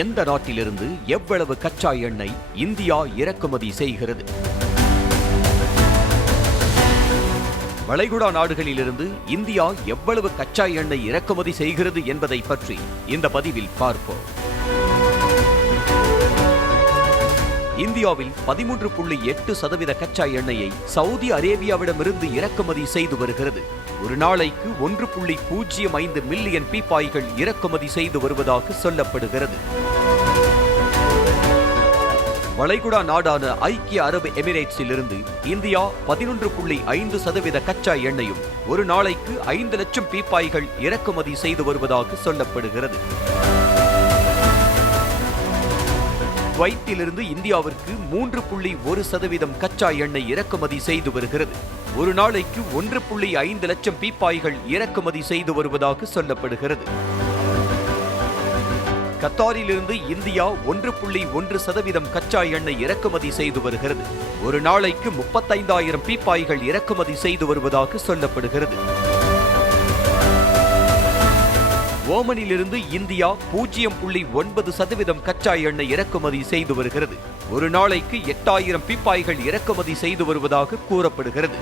எந்த நாட்டிலிருந்து எவ்வளவு கச்சா எண்ணெய் இந்தியா இறக்குமதி செய்கிறது? வளைகுடா நாடுகளிலிருந்து இந்தியா எவ்வளவு கச்சா எண்ணெய் இறக்குமதி செய்கிறது என்பதை பற்றி இந்த பதிவில் பார்ப்போம். இந்தியாவில் 13.8% கச்சா எண்ணெயை சவுதி அரேபியாவிடமிருந்து இறக்குமதி செய்து வருகிறது. ஒரு நாளைக்கு 1.05 மில்லியன் பீப்பாய்கள் இறக்குமதி செய்து வருவதாக சொல்லப்படுகிறது. வளைகுடா நாடான ஐக்கிய அரபு எமிரேட்ஸிலிருந்து இந்தியா 11.5% கச்சா எண்ணெயும் ஒரு நாளைக்கு 5 லட்சம் பீப்பாய்கள் இறக்குமதி செய்து வருவதாக சொல்லப்படுகிறது. குவைத்திலிருந்து இந்தியாவிற்கு 3.1% கச்சா எண்ணெய் இறக்குமதி செய்து வருகிறது. ஒரு நாளைக்கு 1.5 லட்சம் பீப்பாய்கள் இறக்குமதி செய்து வருவதாக சொல்லப்படுகிறது. கத்தாரிலிருந்து இந்தியா 1.1% கச்சா எண்ணெய் இறக்குமதி செய்து வருகிறது. ஒரு நாளைக்கு 35,000 பீப்பாய்கள் இறக்குமதி செய்து வருவதாக சொல்லப்படுகிறது. ஓமனிலிருந்து இந்தியா 0.9% கச்சா எண்ணெய் இறக்குமதி செய்து வருகிறது. ஒரு நாளைக்கு 8,000 பீப்பாய்கள் இறக்குமதி செய்து வருவதாக கூறப்படுகிறது.